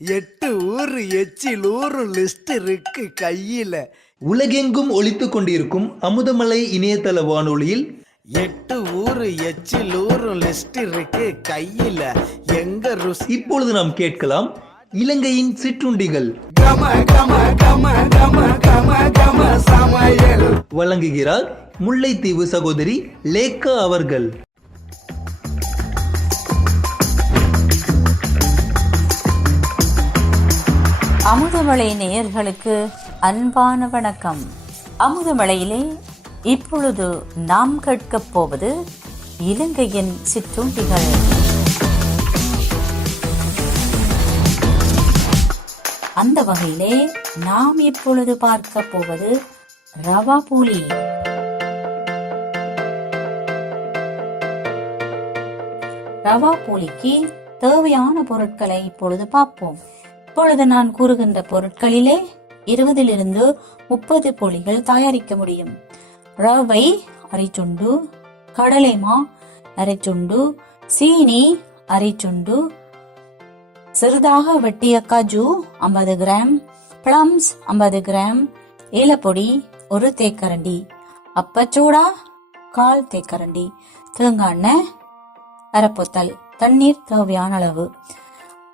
8 ஊரு எச்சில் ஊரு லிஸ்ட் இருக்கு கையில. உலகெங்கும் ஒலித்துக் கொண்டிருக்கும் அமுதமலை இணையதள வானொலியில் 8 ஊரு எச்சில் ஊரு லிஸ்ட் இருக்கு கையில. எங்க ருசி. இப்பொழுது நாம் கேட்கலாம் இலங்கையின் சிற்றுண்டிகள். கம கம கம கம கம கம சமையல். வழங்குகிறார் முல்லைத்தீவு சகோதரி லேக்கா அவர்கள். அமுதமலை நேயர்களுக்கு அன்பான வணக்கம். அமுதமலையிலே இப்பொழுது நாம் கேட்கப் போவது இலங்கையின் சிற்றுண்டிகள். அந்த வகையிலே நாம் இப்பொழுது பார்க்க போவது ரவா பூலி. ரவா பூலிக்கு தேவையான பொருட்களை இப்பொழுது பார்ப்போம். இப்பொழுது நான் கூறுகின்ற பொருட்களிலே 20 to 30 போலிகள் தயாரிக்க முடியும். ரவை அரைச்சுண்டு, கடலைமா அரைச்சுண்டு, சீனி அரைச்சுண்டு, சிறிதாக வெட்டிய காஜு 50 கிராம், பிளம்ஸ் 50 கிராம், ஏலப்பொடி 1 தேக்கரண்டி, அப்பச்சூடா 1/4 தேக்கரண்டி, தேங்காய் எண்ணெய் அரைப்பொத்தல், தண்ணீர் தேவையான அளவு.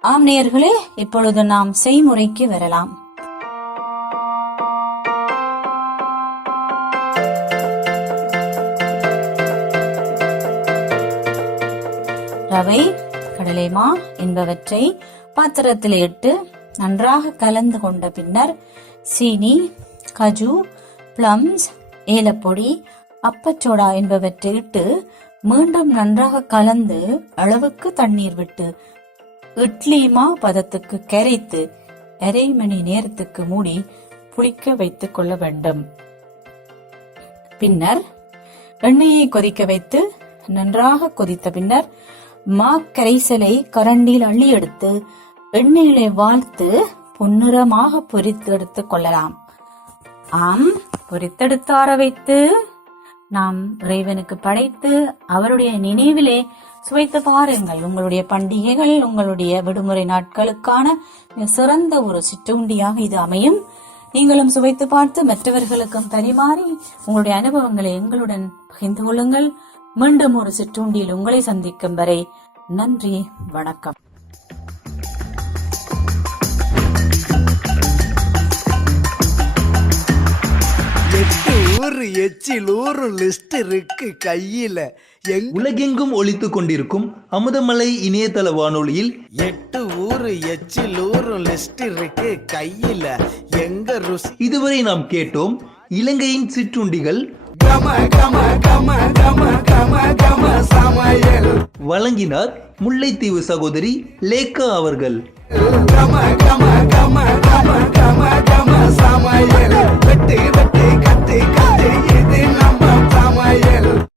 ஆம் நேயர்களே, இப்பொழுது நாம் செய்முறைக்கு வரலாம். ரவை, கடலைமா என்பவற்றை பாத்திரத்தில் இட்டு நன்றாக கலந்து கொண்ட பின்னர் சீனி, கஜு, பிளம்ஸ், ஏலப்பொடி, அப்பச்சோடா என்பவற்றை இட்டு மீண்டும் நன்றாக கலந்து அளவுக்கு தண்ணீர் விட்டு இட்லி மா பதத்துக்கு கரைத்து 1/2 மணி நேரத்துக்கு மூடி புளிக்க வைத்துக் கொள்ள வேண்டும். பின்னர் எண்ணெயை கொதிக்க வைத்து நன்றாக கொதித்த பின்னர் மா கரைசலை கரண்டியில் அள்ளி எடுத்து எண்ணெயிலே வார்த்து பொன்னிறமாக பொரித்து எடுத்துக் கொள்ளலாம். ஆம், பொரித்தெடுத்து ஆற வைத்து நாம் இறைவனுக்கு படைத்து அவருடைய நினைவிலே சுவைத்து பாருங்கள். உங்களுடைய பண்டிகைகள், உங்களுடைய விடுமுறை நாட்களுக்கான சிறந்த ஒரு சிற்றுண்டியாக இது அமையும். நீங்களும் சுவைத்து பார்த்து மற்றவர்களுக்கும் பரிமாறி உங்களுடைய அனுபவங்களை எங்களுடன் பகிர்ந்து கொள்ளுங்கள். மீண்டும் ஒரு சிற்றுண்டியில் உங்களை சந்திக்கும் வரை நன்றி, வணக்கம். ஊரு எச்சில் ஊரு லிஸ்ட் இருக்கு கையில. உலகெங்கும் ஒலித்துக் கொண்டிருக்கும் அமுதமலை இணையதள வானொலியில் 8 ஊரு எச்சில் ஊரு லிஸ்ட் இருக்கு கையில. எங்க ருசி. இதுவரை நாம் கேட்டோம் இலங்கையின் சிற்றுண்டிகள். கம கம கம கம கம கம சமையல். வழங்கினார் முல்லைத்தீவு சகோதரி லேக்கா அவர்கள். கம கம கம